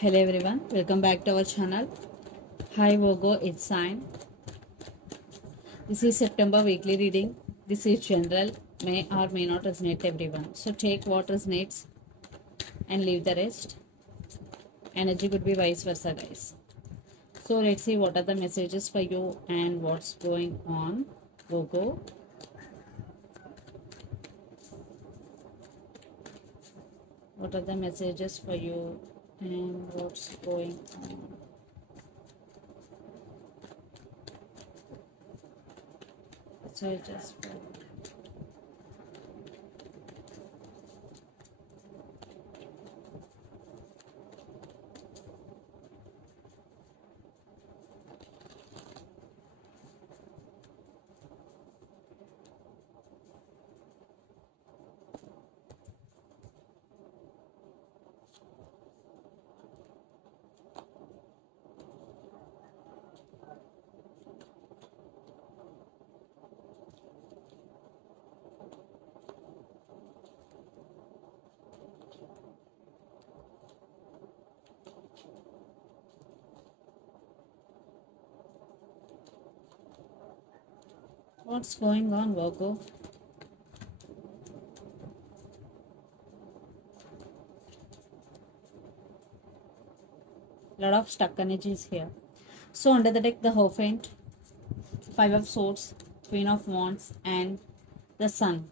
Hello everyone, welcome back to our channel. Hi Virgo, it's Sign. This is September weekly reading. This is general, may or may not resonate everyone. So take what resonates and leave the rest. Energy could be vice versa, guys. So let's see what are the messages for you and what's going on, Virgo. What are the messages for you and what's going on? Messages for you. What's going on, Virgo? Lot of stuck energies here. So under the deck, the Hierophant, Five of Swords, Queen of Wands, and the Sun.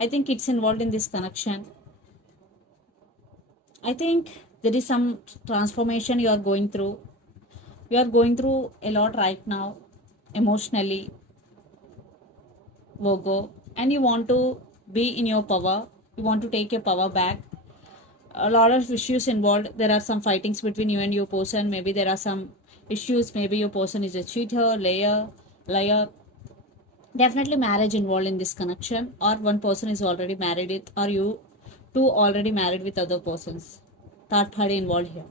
I think it's involved in this connection. I think there is some transformation you are going through. You are going through a lot right now, emotionally, Virgo, and you want to be in your power. You want to take your power back. A lot of issues involved. There are some fightings between you and your person. Maybe there are some issues. Maybe your person is a cheater, liar. Definitely marriage involved in this connection, or one person is already married it, or you two already married with other persons. Third party involved here.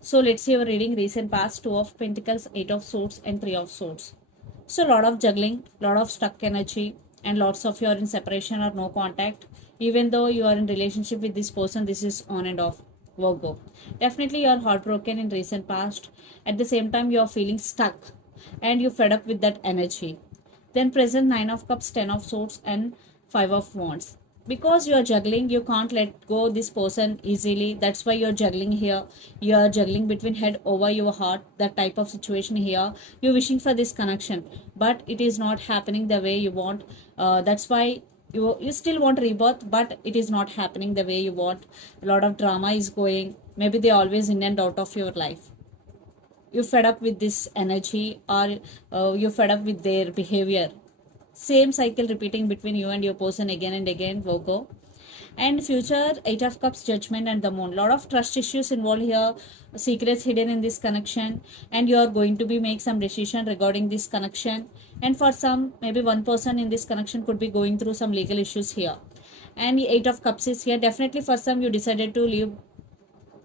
So let's see our reading recent past. Two of Pentacles, Eight of Swords, and Three of Swords. So lot of juggling, lot of stuck energy, and lots of you are in separation or no contact. Even though you are in relationship with this person, this is on and off, Virgo. Definitely you are heartbroken in recent past. At the same time, you are feeling stuck and you fed up with that energy. Then present Nine of Cups, Ten of Swords, and Five of Wands. Because you are juggling, you can't let go this person easily. That's why you're juggling here. You're juggling between head over your heart. That type of situation here. You're wishing for this connection, but it is not happening the way you want. That's why you still want rebirth, but it is not happening the way you want. A lot of drama is going. Maybe they always in and out of your life. You fed up with this energy, or you fed up with their behavior. Same cycle repeating between you and your person again and again, Virgo. And future, Eight of Cups, Judgment, and the Moon. Lot of trust issues involved here, secrets hidden in this connection, and you are going to be make some decision regarding this connection. And for some, maybe one person in this connection could be going through some legal issues here. And the Eight of Cups is here. Definitely for some, you decided to leave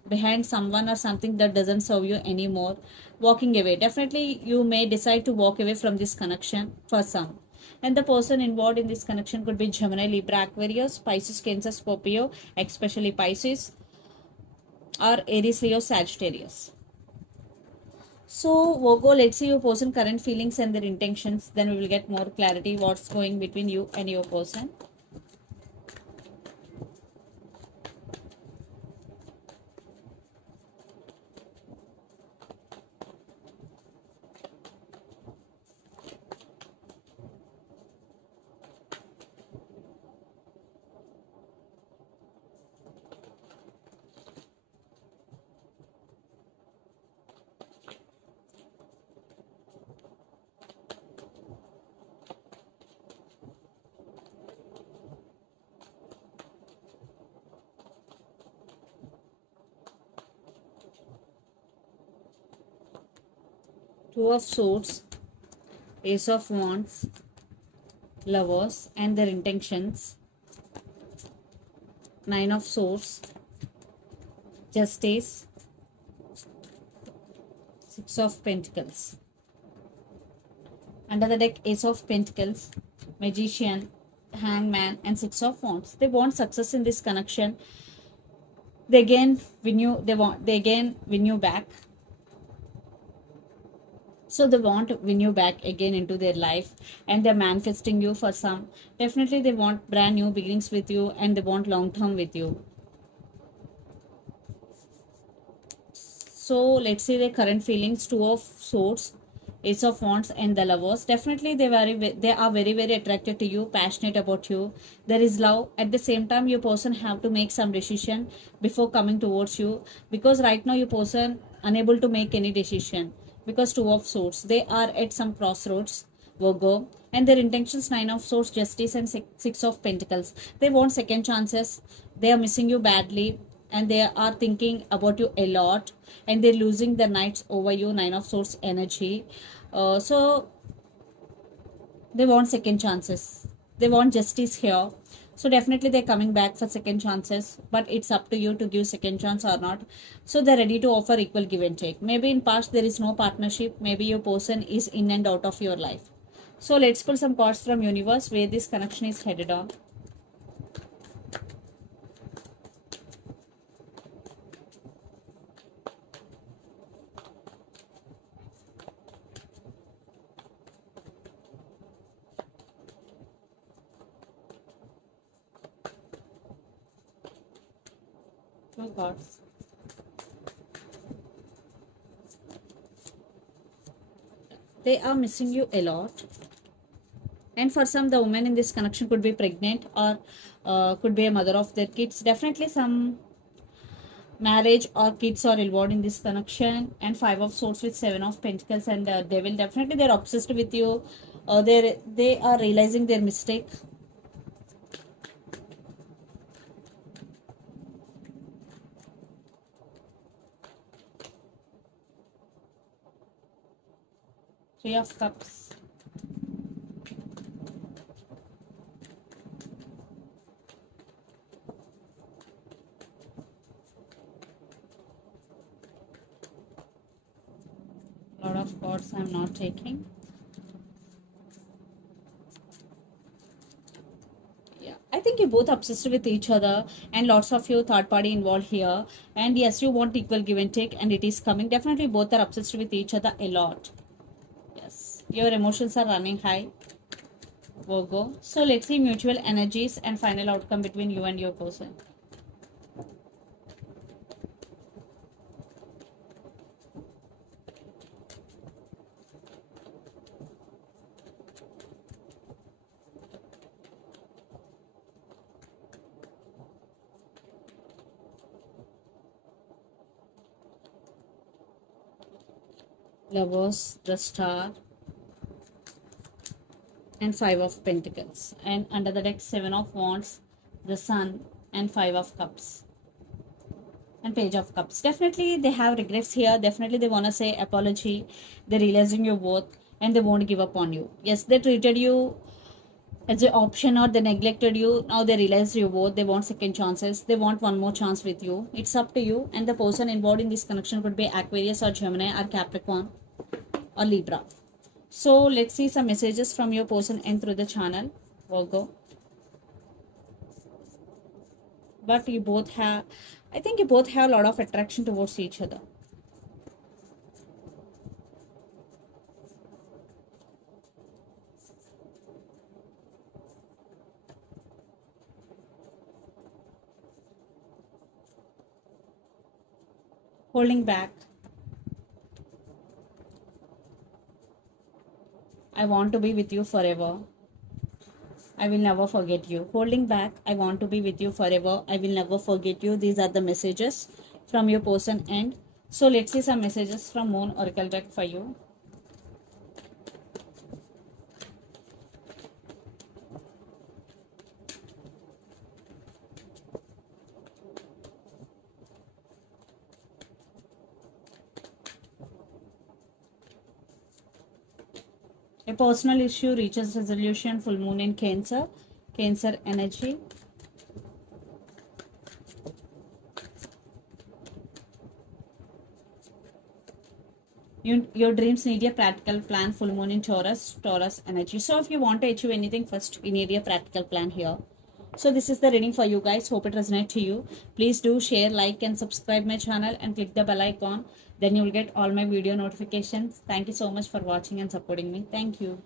behind someone or something that doesn't serve you anymore. Walking away. Definitely you may decide to walk away from this connection for some. And the person involved in this connection could be Gemini, Libra, Aquarius, Pisces, Cancer, Scorpio, especially Pisces, or Aries, Leo, Sagittarius. So Virgo, let's see your person current feelings and their intentions. Then we will get more clarity what's going between you and your person. Two of Swords, Ace of Wands, Lovers and their intentions, Nine of Swords, Justice, Six of Pentacles. Under the deck, Ace of Pentacles, Magician, Hangman, and Six of Wands. They want success in this connection. They again win you, they again win you back. So they want to win you back again into their life, and they're manifesting you for some. Definitely they want brand new beginnings with you, and they want long term with you. So let's see the current feelings. Two of swords, ace of wands, and the lovers. Definitely they are very very attracted to you, passionate about you. There is love. At the same time, your person have to make some decision before coming towards you, because right now your person unable to make any decision, because two of swords, they are at some crossroads, Virgo. And their intentions, nine of swords, justice, and six of pentacles. They want second chances. They are missing you badly, and they are thinking about you a lot, and they're losing their nights over you, nine of swords energy. So they want second chances, they want justice here. So definitely they're coming back for second chances, but it's up to you to give second chance or not. So they're ready to offer equal give and take. Maybe in past there is no partnership, maybe your person is in and out of your life. So let's pull some cards from universe where this connection is headed on. Two cards. They are missing you a lot, and for some the woman in this connection could be pregnant, or could be a mother of their kids. Definitely some marriage or kids are involved in this connection. And five of swords with seven of pentacles and devil. Definitely they're obsessed with you, they are realizing their mistake. Three of cups. Lot of cards I'm not taking. Yeah, I think you're both obsessed with each other, and lots of you third party involved here. And yes, you want equal give and take, and it is coming. Definitely both are obsessed with each other a lot. Yes, your emotions are running high, Virgo. So let's see mutual energies and final outcome between you and your person. Lovers, the star, and five of pentacles. And under the deck, seven of wands, the sun, and five of cups, and page of cups. Definitely they have regrets here. Definitely they want to say apology. They're realizing your worth, and they won't give up on you. Yes, they treated you as an option, or they neglected you. Now they realize your worth. They want second chances. They want one more chance with you. It's up to you. And the person involved in this connection could be Aquarius or Gemini or Capricorn or Libra. So let's see some messages from your person and through the channel, Virgo. But you both have, I think you both have a lot of attraction towards each other. Holding back. I want to be with you forever. I will never forget you. Holding back. I want to be with you forever. I will never forget you. These are the messages from your person end. So let's see some messages from Moon Oracle deck for you. A personal issue reaches resolution. Full moon in Cancer. Cancer energy. Your dreams need a practical plan. Full moon in Taurus. Taurus energy. So if you want to achieve anything, first you need a practical plan here. So this is the reading for you guys. Hope it resonates to you. Please do share, like and subscribe my channel and click the bell icon. Then you will get all my video notifications. Thank you so much for watching and supporting me. Thank you.